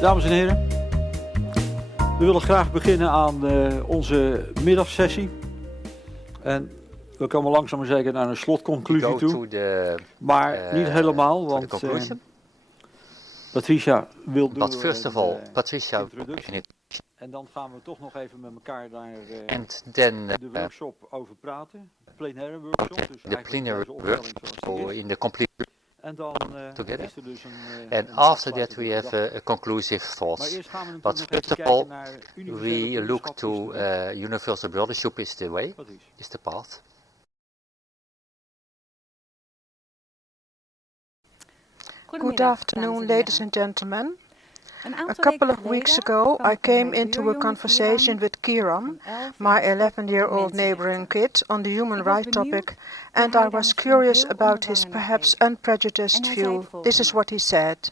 Dames en heren, we willen graag beginnen aan onze middagsessie. En we komen langzaam maar zeker naar een slotconclusie toe. Maar niet helemaal, want Patricia wil doen Patricia introductie. En dan gaan we toch nog even met elkaar daar de workshop over praten. De plenaire workshop. Dus the plenary workshop in the complete en dan together. is er dus And after that we have a conclusive thoughts. But first of all, we look to universal brothership is the way, is the path. Good afternoon, ladies and gentlemen. A couple of weeks ago, I came into a conversation with Kieran, my 11-year-old neighboring kid, on the human rights topic, and I was curious about his perhaps unprejudiced view. This is what he said.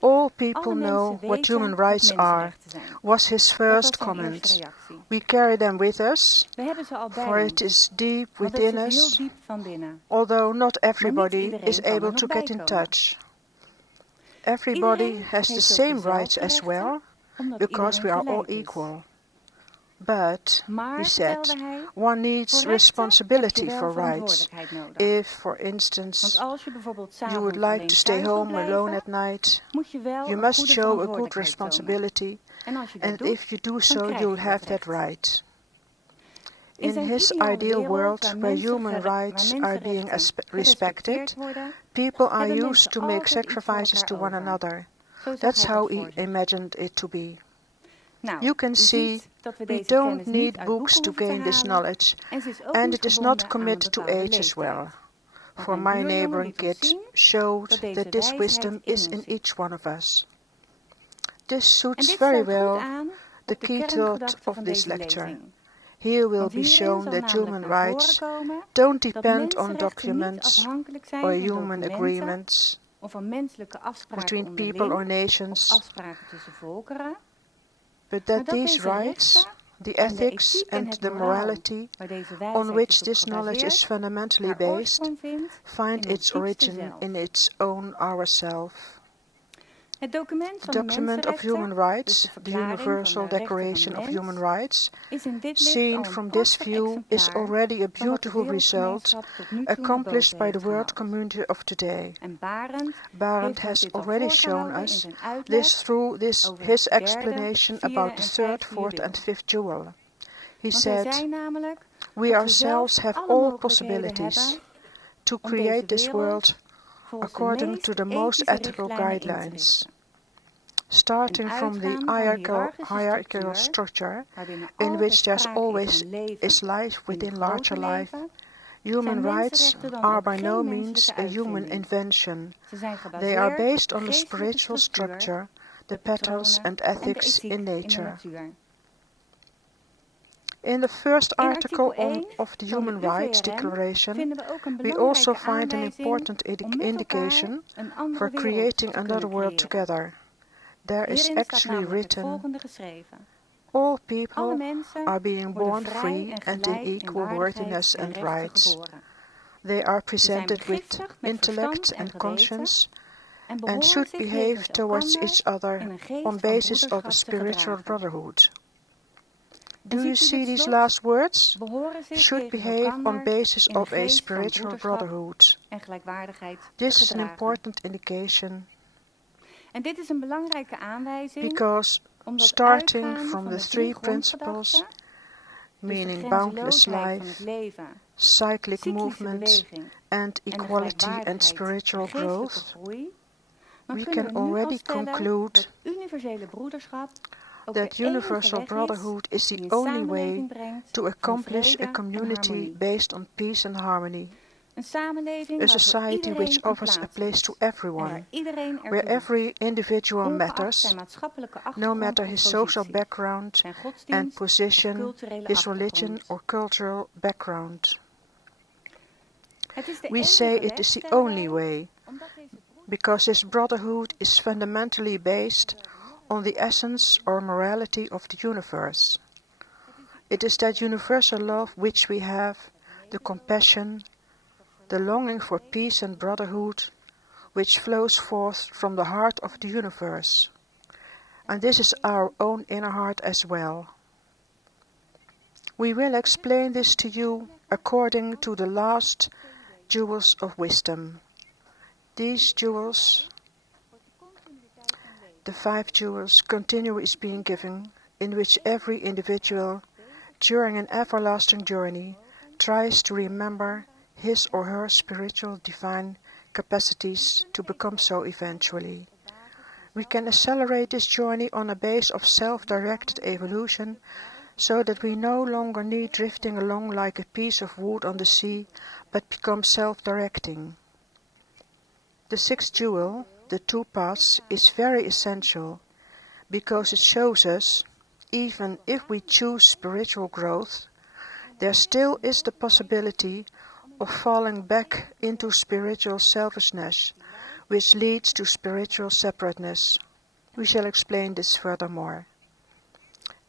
All people know what human rights are, was his first comment. We carry them with us, for it is deep within us, although not everybody is able to get in touch. Everybody has the same rights as well, because we are all equal. But, he said, one needs responsibility for rights. If, for instance, you would like to stay home alone at night, you must show a good responsibility, and if you do so, you'll have that right. In his ideal world, where human rights are being respected, people are used to make sacrifices to one another. That's how he imagined it to be. You can see we don't need books to gain this knowledge, and it is not committed to age as well. For my neighboring kid showed that this wisdom is in each one of us. This suits very well the key thought of this lecture. Here will be shown that human rights don't depend on documents or human agreements between people or nations, but that these rights, the ethics and the morality on which this knowledge is fundamentally based, find its origin in its own ourself. The document of human rights, the Universal Declaration of Human Rights, seen from this view, is already a beautiful result accomplished by the world community of today. Barend has already shown us this through his explanation about the third, fourth and fifth jewel. He said, we ourselves have all possibilities to create this world according to the most ethical guidelines. Starting from the hierarchical structure, in which there's always is life within larger life, human rights are by no means a human invention. They are based on the spiritual structure, the patterns and ethics in nature. In the first article of the Human Rights Declaration, we also find an important indication for creating another world together. There is actually written, all people are being born free and in equal worthiness and rights. They are presented with intellect and conscience and should behave towards each other on basis of a spiritual brotherhood. Do you see these last words? Should behave on basis of a spiritual brotherhood. This is an important indication because starting from the three principles, meaning boundless life, cyclic movement, and equality and spiritual growth, we can already conclude that universal brotherhood is the only way to accomplish a community based on peace and harmony. A society which offers a place to everyone, where every individual matters, no matter his social background and position, his religion or cultural background. We say it is the only way, because this brotherhood is fundamentally based on the essence or morality of the universe. It is that universal love which we have, the compassion, the longing for peace and brotherhood, which flows forth from the heart of the universe. And this is our own inner heart as well. We will explain this to you according to the last jewels of wisdom. These jewels, the 5 jewels, continually is being given, in which every individual, during an everlasting journey, tries to remember his or her spiritual divine capacities to become so eventually. We can accelerate this journey on a base of self-directed evolution, so that we no longer need drifting along like a piece of wood on the sea, but become self-directing. The 6th jewel, the 2 paths, is very essential, because it shows us, even if we choose spiritual growth, there still is the possibility of falling back into spiritual selfishness, which leads to spiritual separateness. We shall explain this furthermore.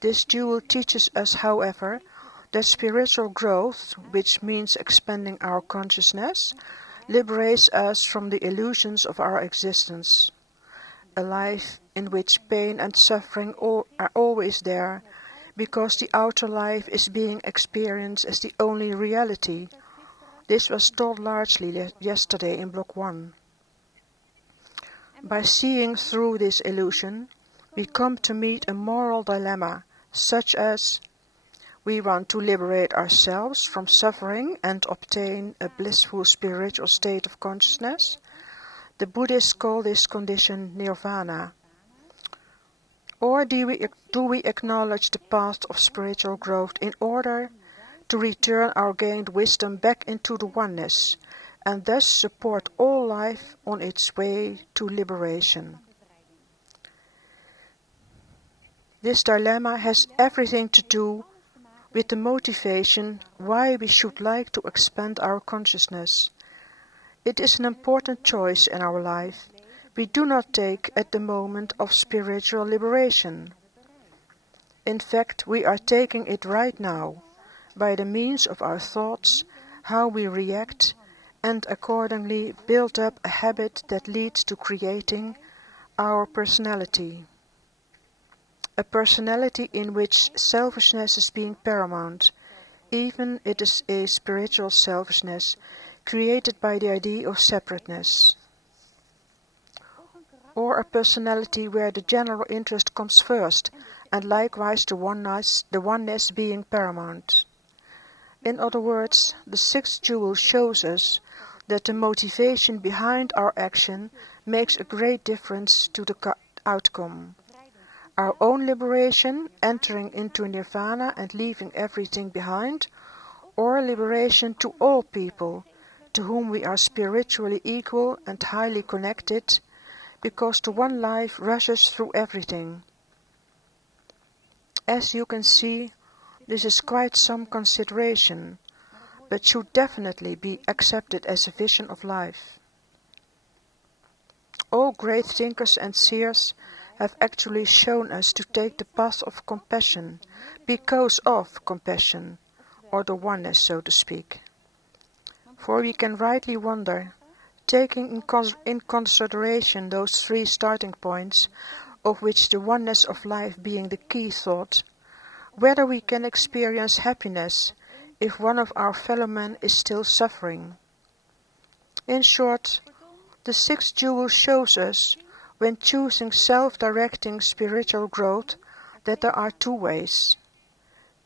This jewel teaches us, however, that spiritual growth, which means expanding our consciousness, liberates us from the illusions of our existence. A life in which pain and suffering are always there, because the outer life is being experienced as the only reality. This was taught largely yesterday in Block 1. By seeing through this illusion, we come to meet a moral dilemma, such as we want to liberate ourselves from suffering and obtain a blissful spiritual state of consciousness. The Buddhists call this condition nirvana. Or do we acknowledge the path of spiritual growth in order to return our gained wisdom back into the oneness, and thus support all life on its way to liberation? This dilemma has everything to do with the motivation why we should like to expand our consciousness. It is an important choice in our life we do not take at the moment of spiritual liberation. In fact, we are taking it right now, by the means of our thoughts, how we react, and accordingly build up a habit that leads to creating our personality. A personality in which selfishness is being paramount, even it is a spiritual selfishness created by the idea of separateness. Or a personality where the general interest comes first, and likewise the oneness being paramount. In other words, the 6th jewel shows us that the motivation behind our action makes a great difference to the outcome. Our own liberation, entering into nirvana and leaving everything behind, or liberation to all people, to whom we are spiritually equal and highly connected, because the one life rushes through everything. As you can see, this is quite some consideration, but should definitely be accepted as a vision of life. All great thinkers and seers have actually shown us to take the path of compassion, because of compassion, or the oneness, so to speak. For we can rightly wonder, taking in consideration those 3 starting points, of which the oneness of life being the key thought, whether we can experience happiness if one of our fellow men is still suffering. In short, the 6th jewel shows us, when choosing self-directing spiritual growth, that there are 2 ways.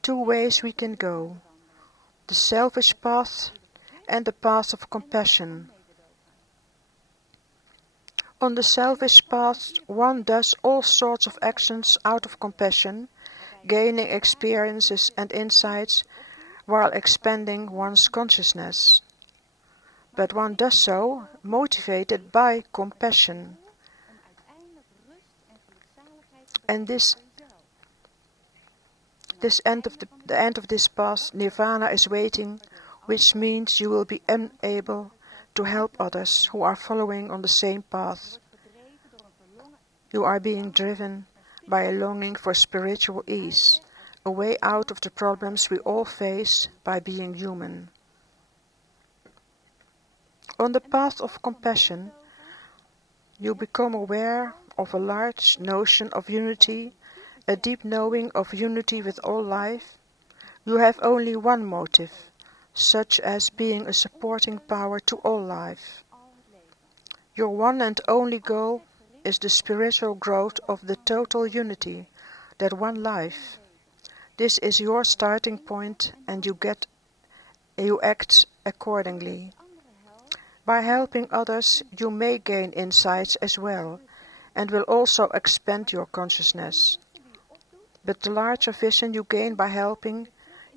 2 ways we can go: the selfish path and the path of compassion. On the selfish path, one does all sorts of actions out of compassion, gaining experiences and insights while expanding one's consciousness. But one does so motivated by compassion. And the end of this path, nirvana, is waiting, which means you will be unable to help others who are following on the same path. You are being driven by a longing for spiritual ease, a way out of the problems we all face by being human. On the path of compassion, you become aware of a large notion of unity, a deep knowing of unity with all life, you have only one motive, such as being a supporting power to all life. Your one and only goal is the spiritual growth of the total unity, that one life. This is your starting point, and you act accordingly. By helping others, you may gain insights as well, and will also expand your consciousness. But the larger vision you gain by helping,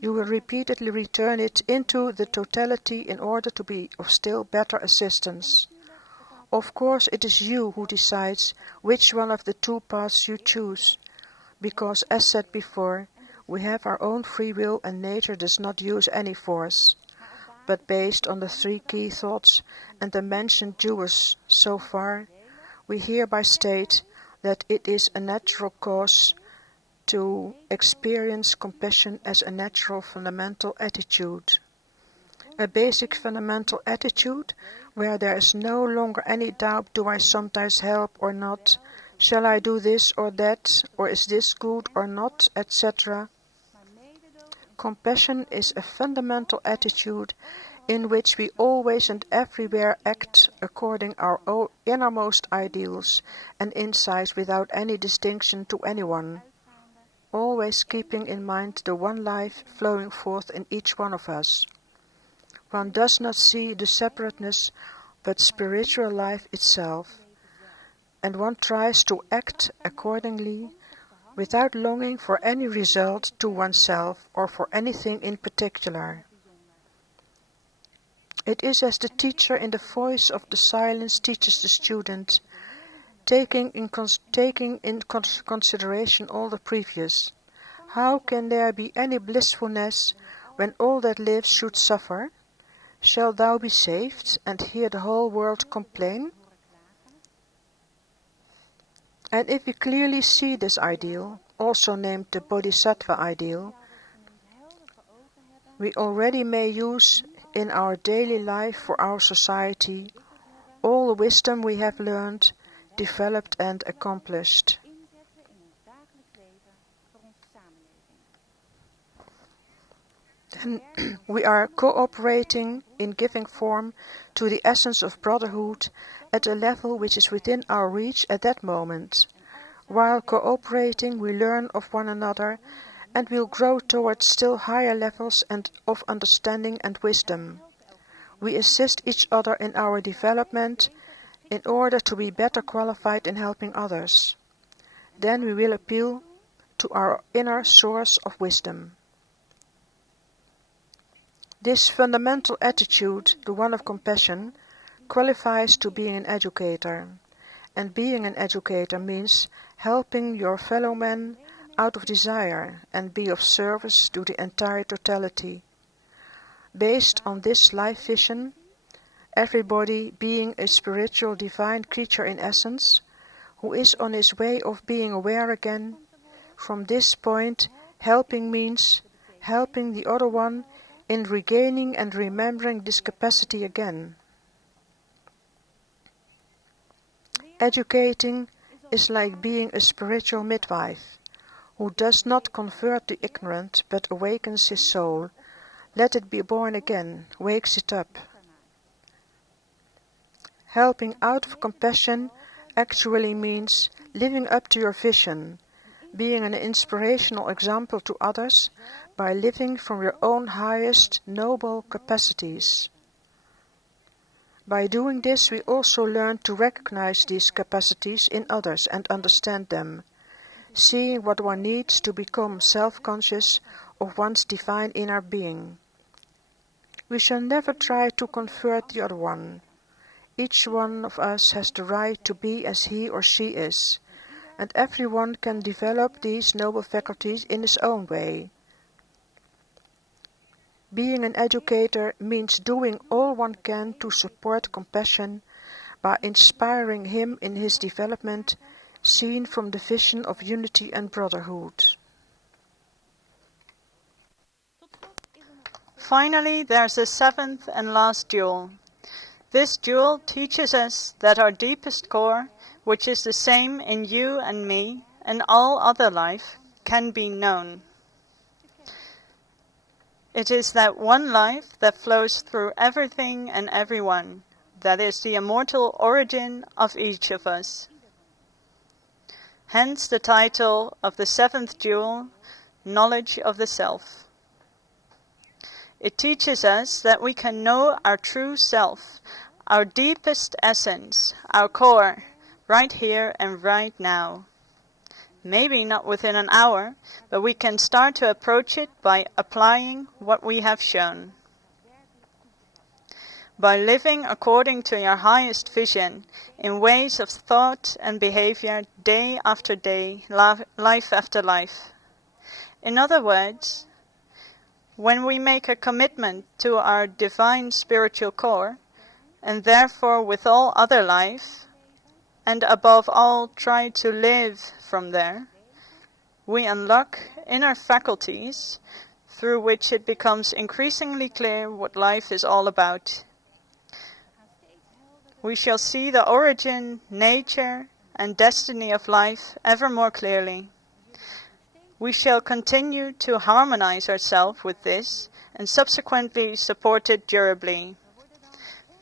you will repeatedly return it into the totality in order to be of still better assistance. Of course, it is you who decides which one of the two paths you choose, because, as said before, we have our own free will and nature does not use any force. But based on the three key thoughts and the mentioned Jews so far, we hereby state that it is a natural cause to experience compassion as a natural fundamental attitude. A basic fundamental attitude where there is no longer any doubt, do I sometimes help or not, shall I do this or that, or is this good or not, etc. Compassion is a fundamental attitude in which we always and everywhere act according our own innermost ideals and insights without any distinction to anyone, always keeping in mind the one life flowing forth in each one of us. One does not see the separateness but spiritual life itself, and one tries to act accordingly without longing for any result to oneself or for anything in particular. It is as the teacher in the voice of the silence teaches the student, taking in consideration all the previous. How can there be any blissfulness when all that lives should suffer? Shall thou be saved and hear the whole world complain? And if we clearly see this ideal, also named the Bodhisattva ideal, we already may use in our daily life for our society all the wisdom we have learned, developed and accomplished. Then we are cooperating in giving form to the essence of brotherhood at a level which is within our reach at that moment. While cooperating, we learn of one another and will grow towards still higher levels of understanding and wisdom. We assist each other in our development in order to be better qualified in helping others. Then we will appeal to our inner source of wisdom. This fundamental attitude, the one of compassion, qualifies to being an educator. And being an educator means helping your fellow men out of desire and be of service to the entire totality. Based on this life vision, everybody being a spiritual divine creature in essence, who is on his way of being aware again, from this point helping means helping the other one in regaining and remembering this capacity again. Educating is like being a spiritual midwife, who does not convert the ignorant but awakens his soul, let it be born again, wakes it up. Helping out of compassion actually means living up to your vision, being an inspirational example to others by living from your own highest noble capacities. By doing this, we also learn to recognize these capacities in others and understand them, seeing what one needs to become self-conscious of one's divine inner being. We shall never try to convert the other one. Each one of us has the right to be as he or she is, and everyone can develop these noble faculties in his own way. Being an educator means doing all one can to support compassion by inspiring him in his development, seen from the vision of unity and brotherhood. Finally, there's a seventh and last jewel. This jewel teaches us that our deepest core, which is the same in you and me and all other life, can be known. It is that one life that flows through everything and everyone, that is the immortal origin of each of us. Hence the title of the seventh jewel, Knowledge of the Self. It teaches us that we can know our true self, our deepest essence, our core, right here and right now. Maybe not within an hour, but we can start to approach it by applying what we have shown. By living according to your highest vision, in ways of thought and behavior, day after day, life after life. In other words, when we make a commitment to our divine spiritual core, and therefore with all other life, and above all try to live from there, we unlock inner faculties through which it becomes increasingly clear what life is all about. We shall see the origin, nature, and destiny of life ever more clearly. We shall continue to harmonize ourselves with this and subsequently support it durably.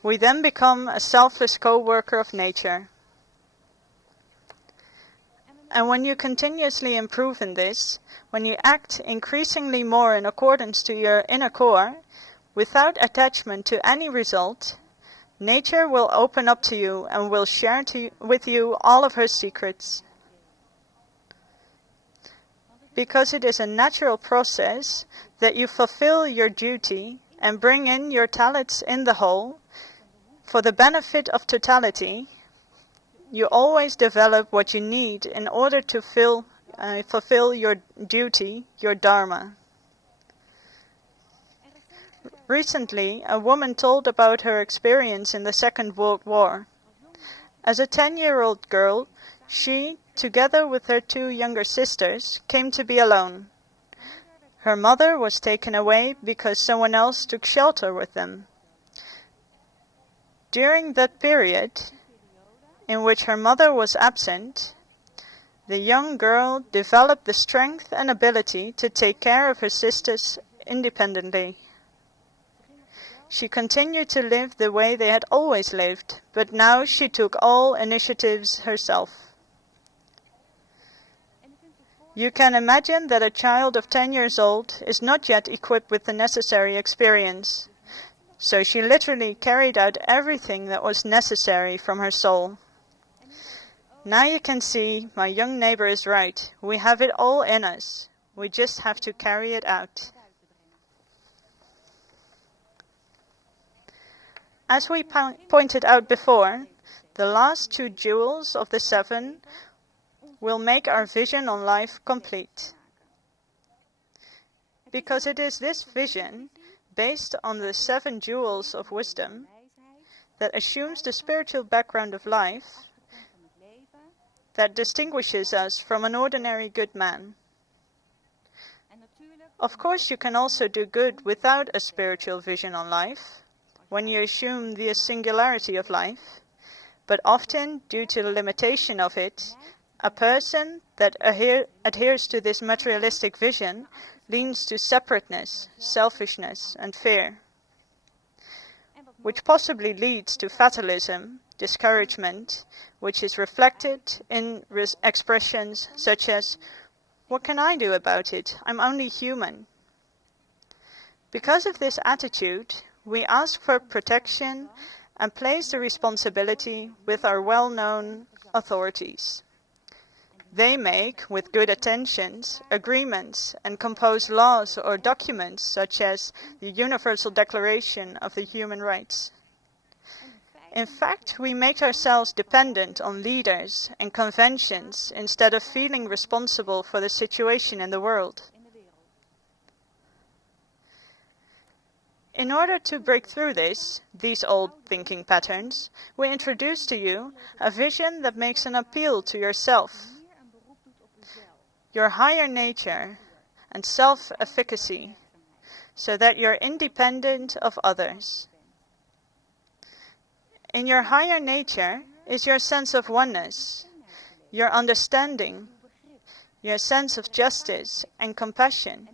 We then become a selfless co-worker of nature. And when you continuously improve in this, when you act increasingly more in accordance to your inner core, without attachment to any result, nature will open up to you and will share with you all of her secrets. Because it is a natural process that you fulfill your duty and bring in your talents in the whole, for the benefit of totality, you always develop what you need in order to fulfill your duty, your dharma. Recently, a woman told about her experience in the Second World War. As a 10-year-old girl, she, together with her 2 younger sisters, came to be alone. Her mother was taken away because someone else took shelter with them. During that period, in which her mother was absent, the young girl developed the strength and ability to take care of her sisters independently. She continued to live the way they had always lived, but now she took all initiatives herself. You can imagine that a child of 10 years old is not yet equipped with the necessary experience, so she literally carried out everything that was necessary from her soul. Now you can see, my young neighbor is right. We have it all in us. We just have to carry it out. As we pointed out before, the last 2 jewels of the 7 will make our vision on life complete. Because it is this vision, based on the 7 jewels of wisdom, that assumes the spiritual background of life, that distinguishes us from an ordinary good man. Of course, you can also do good without a spiritual vision on life, when you assume the singularity of life, but often, due to the limitation of it, a person that adheres to this materialistic vision leans to separateness, selfishness, and fear, which possibly leads to fatalism, discouragement, which is reflected in expressions such as, "What can I do about it? I'm only human." Because of this attitude, we ask for protection and place the responsibility with our well-known authorities. They make, with good intentions, agreements and compose laws or documents such as the Universal Declaration of the Human Rights. In fact, we make ourselves dependent on leaders and conventions instead of feeling responsible for the situation in the world. In order to break through these old thinking patterns, we introduce to you a vision that makes an appeal to yourself, your higher nature and self-efficacy, so that you're independent of others. In your higher nature, is your sense of oneness, your understanding, your sense of justice and compassion.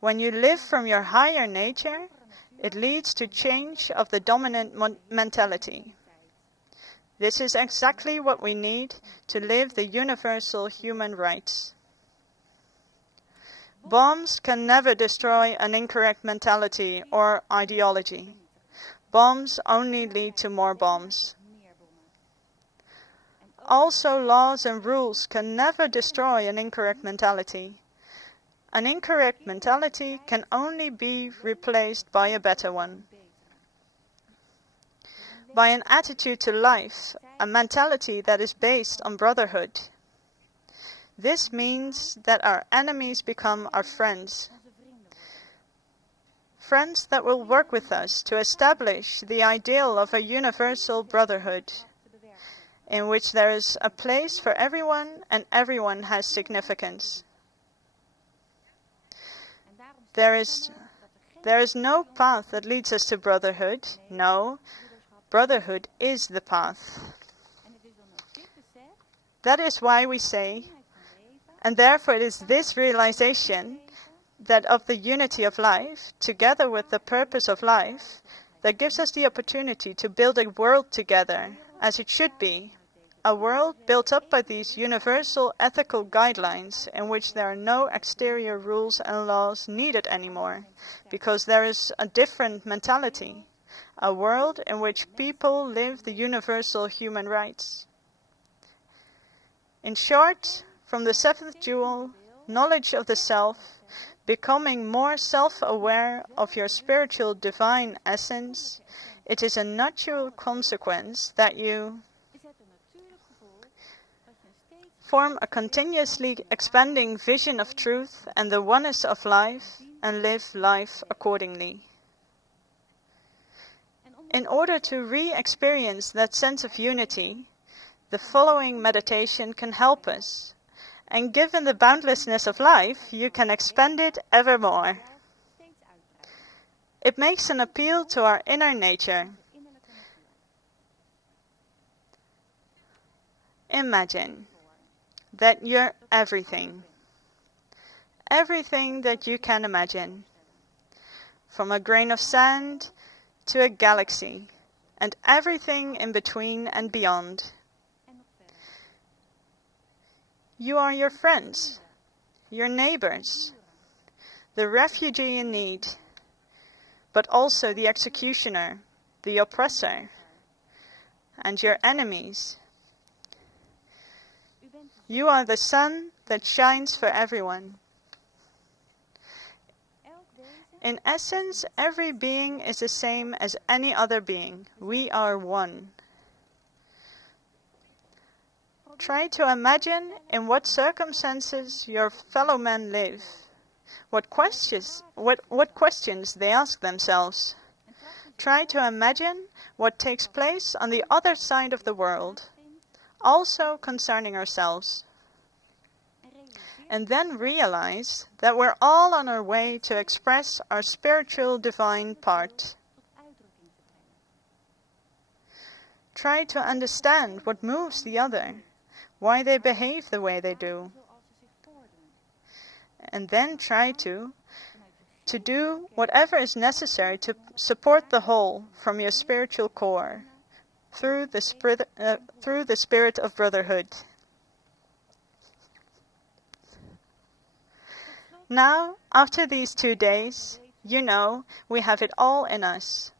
When you live from your higher nature, it leads to change of the dominant mentality. This is exactly what we need to live the universal human rights. Bombs can never destroy an incorrect mentality or ideology. Bombs only lead to more bombs. Also, laws and rules can never destroy an incorrect mentality. An incorrect mentality can only be replaced by a better one. By an attitude to life, a mentality that is based on brotherhood. This means that our enemies become our friends. Friends that will work with us to establish the ideal of a universal brotherhood, in which there is a place for everyone and everyone has significance. There is no path that leads us to brotherhood. No, brotherhood is the path. That is why we say, and therefore it is this realization that of the unity of life, together with the purpose of life, that gives us the opportunity to build a world together, as it should be. A world built up by these universal ethical guidelines in which there are no exterior rules and laws needed anymore, because there is a different mentality. A world in which people live the universal human rights. In short, from the seventh jewel, knowledge of the self, becoming more self-aware of your spiritual divine essence, it is a natural consequence that you form a continuously expanding vision of truth and the oneness of life, and live life accordingly. In order to re-experience that sense of unity, the following meditation can help us. And given the boundlessness of life, you can expand it evermore. It makes an appeal to our inner nature. Imagine that you're everything. Everything that you can imagine. From a grain of sand to a galaxy, and everything in between and beyond. You are your friends, your neighbors, the refugee in need, but also the executioner, the oppressor, and your enemies. You are the sun that shines for everyone. In essence, every being is the same as any other being. We are one. Try to imagine in what circumstances your fellow men live, what questions they ask themselves. Try to imagine what takes place on the other side of the world, also concerning ourselves. And then realize that we're all on our way to express our spiritual divine part. Try to understand what moves the other, why they behave the way they do. And then try to do whatever is necessary to support the whole from your spiritual core, through the spirit of brotherhood. Now, after these 2 days, you know we have it all in us.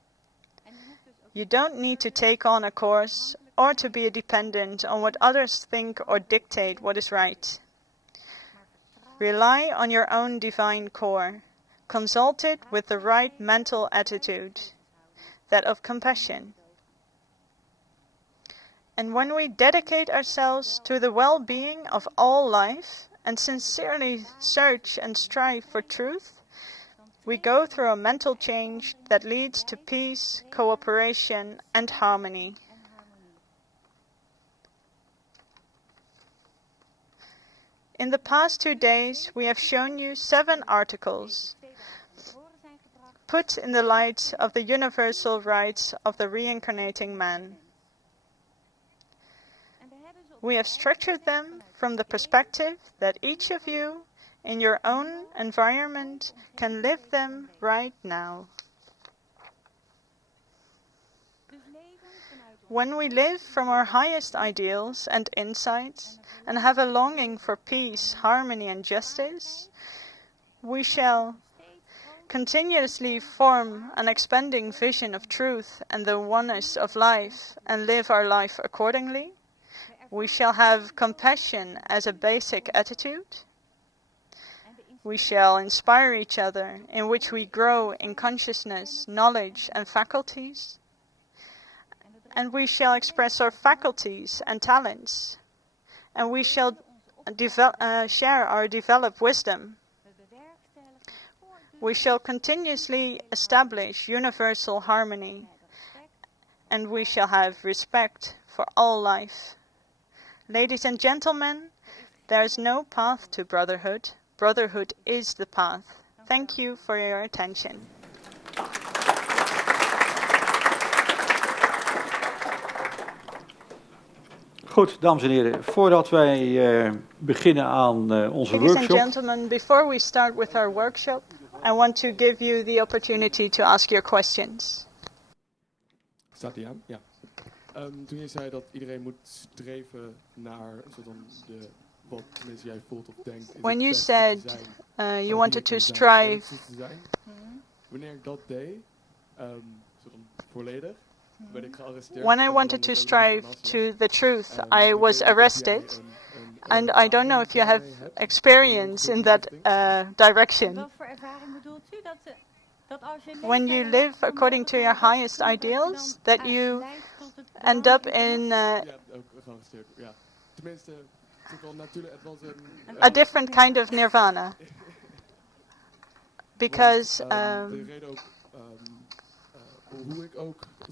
You don't need to take on a course or to be dependent on what others think or dictate what is right. Rely on your own divine core. Consult it with the right mental attitude, that of compassion. And when we dedicate ourselves to the well-being of all life, and sincerely search and strive for truth, we go through a mental change that leads to peace, cooperation, and harmony. In the past 2 days, we have shown you 7 articles put in the light of the universal rights of the reincarnating man. We have structured them from the perspective that each of you, in your own environment, can live them right now. When we live from our highest ideals and insights and have a longing for peace, harmony and justice, we shall continuously form an expanding vision of truth and the oneness of life and live our life accordingly. We shall have compassion as a basic attitude. We shall inspire each other, in which we grow in consciousness, knowledge and faculties. And we shall express our faculties and talents. And we shall share our developed wisdom. We shall continuously establish universal harmony. And we shall have respect for all life. Ladies and gentlemen, there is no path to brotherhood. Brotherhood is the path. Thank you for your attention. Goed, dames en heren, voordat wij beginnen aan onze Ladies and workshop. gentlemen, before we start with our workshop, I want to give you the opportunity to ask your questions. Staat die aan? Ja. Toen je zei dat iedereen moet streven naar wat tenminste jij voelt of denkt. When you said you wanted to strive, wanneer ik dat deed, volledig, werd ik gearresteerd. When I wanted to strive to the truth, I was arrested. And I don't know if you have experience in that direction. When you live according to your highest ideals, that you end up in a different kind of nirvana. Because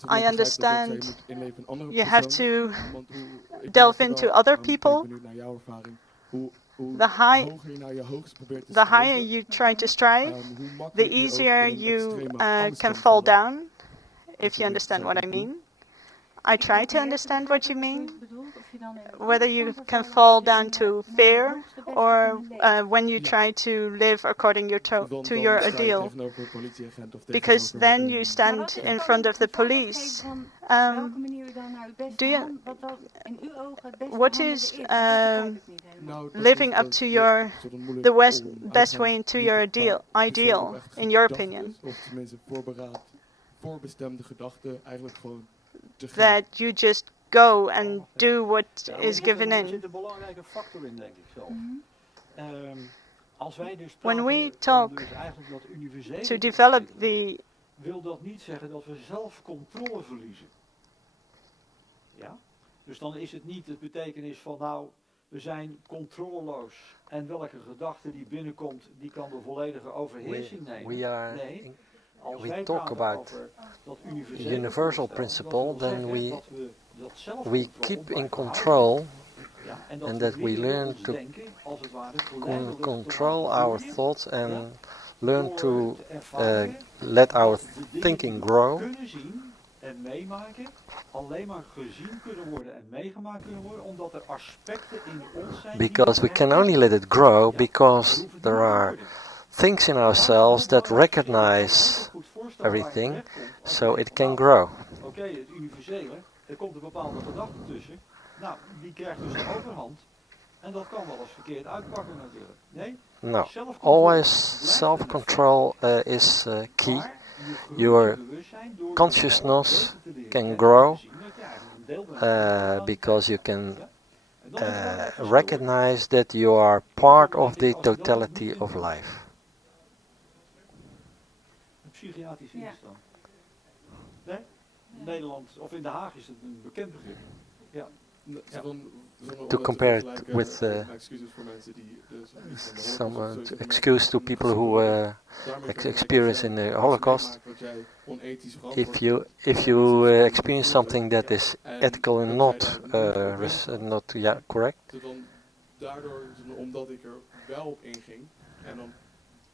I understand you have to delve into other people. The higher you try to strive, the easier you can fall down, if you understand what I mean. I try to understand what you mean. Whether you can fall down to fear or when you try to live according to your ideal. Because then you stand in front of the police. What is living up to the best way into your ideal, in your opinion? That you just go and do what is given in. When we talk to develop the... wil dat niet zeggen dat we zelf controle verliezen. Ja? Dus dan is het niet de betekenis van nou, we zijn controleloos en welke gedachte die binnenkomt, die kan de volledige overheersing nemen. Nee. We talk about universal principle, then we keep in control, and that we learn to control our thoughts and learn to let our thinking grow. En meemaken alleen maar gezien kunnen worden en meegemaakt kunnen worden, omdat er aspecten in ons zijn. Because we can only let it grow because there are things in ourselves that recognize everything, so it can grow. Oké, het universele, er komt een bepaalde gedachte tussen. Nou, die krijgt dus de overhand. En dat kan wel eens verkeerd uitpakken natuurlijk. Nee? No, always self-control is key. Your consciousness can grow because you can recognize that you are part of the totality of life. Psychiatrische instand. Nee? In Nederland of in Den Haag is het een bekend begrip. Ja. To compare it with to excuse to people who experience in the Holocaust, if you experience something that is ethical and not correct, daardoor, omdat ik er wel op inging en dan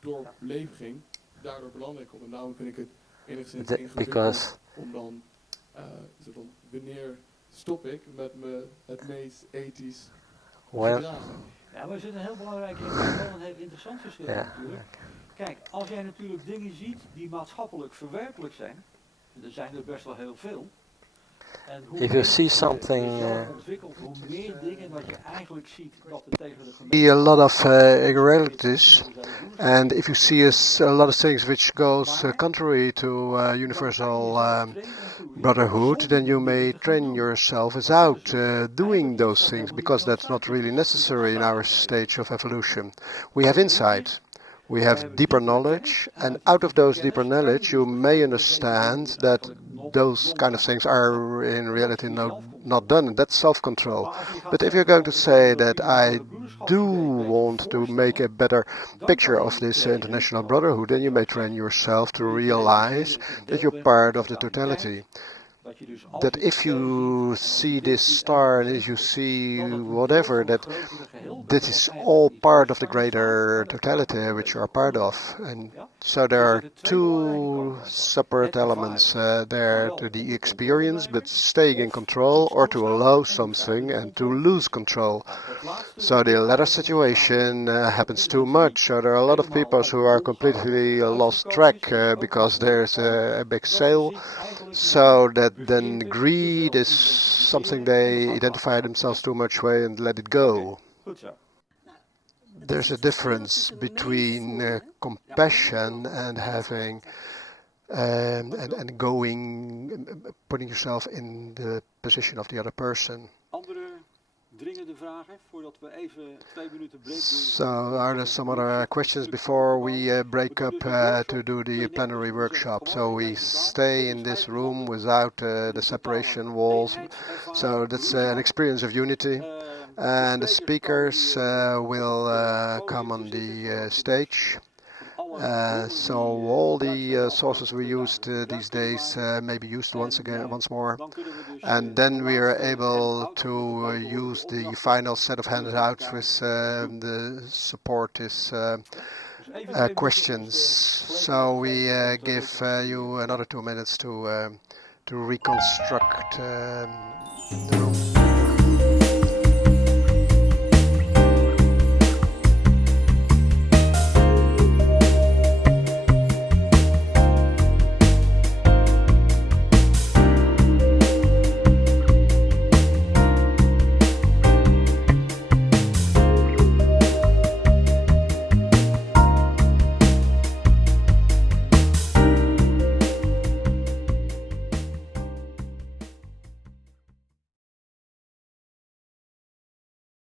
door leven ging, daardoor belangrijk om. En daarom vind ik het enigszins ingewikkeld om dan wanneer stop ik met me het meest ethisch Well, gedragen. Ja, maar er zit een heel belangrijk en wel een heel interessant verschil in natuurlijk. Kijk, als jij natuurlijk dingen ziet die maatschappelijk verwerpelijk zijn, en er zijn er best wel heel veel. En hoe if you see something, ontwikkelt, hoe meer dingen wat je eigenlijk ziet dat er tegen de see a lot of irregularities, and if you see a lot of things which goes contrary to universal brotherhood, then you may train yourself without doing those things, because that's not really necessary in our stage of evolution. We have insight. We have deeper knowledge, and out of those deeper knowledge you may understand that those kind of things are in reality not done, and that's self-control. But if you're going to say that I do want to make a better picture of this international brotherhood, then you may train yourself to realize that you're part of the totality. That if you see this star and if you see whatever, that this is all part of the greater totality which you are part of. And so there are two separate elements there, to the experience but staying in control, or to allow something and to lose control. So the latter situation happens too much. So there are a lot of people who are completely lost track because there's a big sale. So that then greed is something they identify themselves too much with and let it go. There's a difference between compassion and having and going, putting yourself in the position of the other person. So are there some other questions before we break up to do the plenary workshop? So we stay in this room without the separation walls. So that's an experience of unity. And the speakers will come on the stage. So all the sources we used these days may be used once more, and then we are able to use the final set of handouts with the support is questions. So we give you another 2 minutes to reconstruct the room.